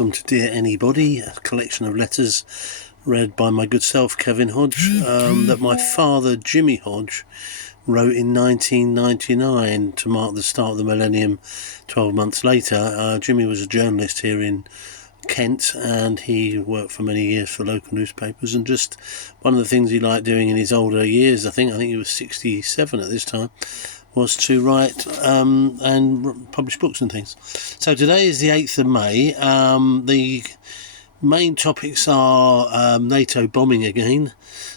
welcome to Dear Anybody, a collection of letters read by my good self, Kevin Hodge, that my father, Jimmy Hodge, wrote in 1999 to mark the start of the millennium 12 months later. Jimmy was a journalist here in Kent, and he worked for many years for local newspapers, and just one of the things he liked doing in his older years, I think he was 67 at this time, was to write and publish books and things. So today is the 8th of May. The main topics are NATO bombing again.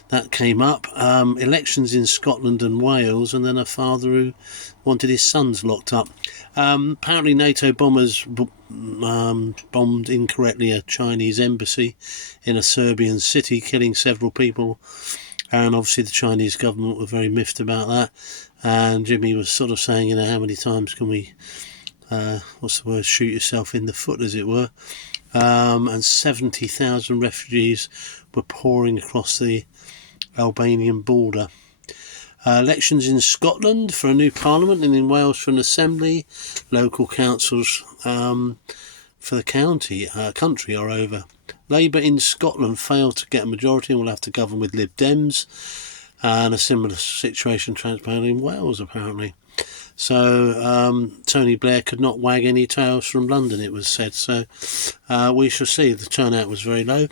That came up. Elections in Scotland and Wales, and then a father who wanted his sons locked up. Apparently NATO bombers bombed incorrectly a Chinese embassy in a Serbian city, killing several people. And obviously the Chinese government were very miffed about that. And Jimmy was sort of saying, how many times can we, shoot yourself in the foot, as it were. And 70,000 refugees were pouring across the Albanian border. Elections in Scotland for a new parliament, and in Wales for an assembly. Local councils for the country are over. Labour in Scotland failed to get a majority and will have to govern with Lib Dems. And a similar situation transpired in Wales, apparently. So Tony Blair could not wag any tails from London, it was said. So we shall see. The turnout was very low.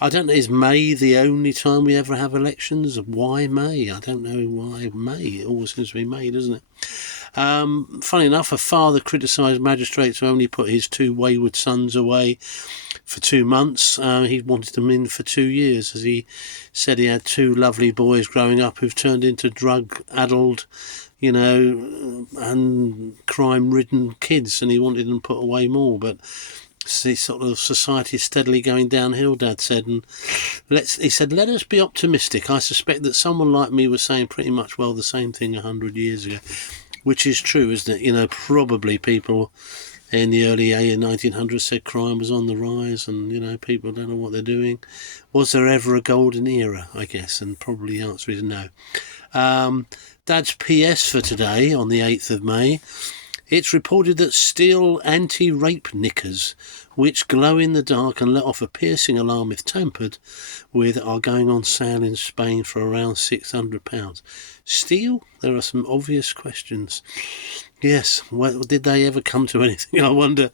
I don't know, is May the only time we ever have elections? Why May? I don't know why May. It always seems to be May, doesn't it? Funny enough, a father criticised magistrates who only put his two wayward sons away for 2 months. He wanted them in for 2 years, as he said he had two lovely boys growing up who've turned into drug-addled, and crime-ridden kids, and he wanted them put away more. But the sort of society is steadily going downhill, Dad said, and he said, let us be optimistic. I suspect that someone like me was saying pretty much the same thing 100 years ago, which is true, isn't it? Probably people in the early 1900s said crime was on the rise, and people don't know what they're doing. Was there ever a golden era, I guess? And probably the answer is no. Dad's PS for today, on the 8th of May. It's reported that steel anti-rape knickers, which glow in the dark and let off a piercing alarm if tampered with, are going on sale in Spain for around £600. Steel? There are some obvious questions. Yes, well, did they ever come to anything? I wonder,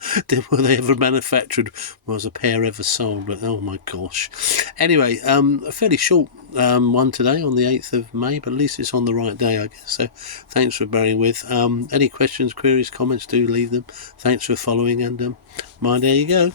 were they ever manufactured? Was a pair ever sold? But oh my gosh. Anyway, a fairly short one today on the 8th of May, but at least it's on the right day, I guess. So thanks for bearing with. Any questions, queries, comments, do leave them. Thanks for following, and there you go.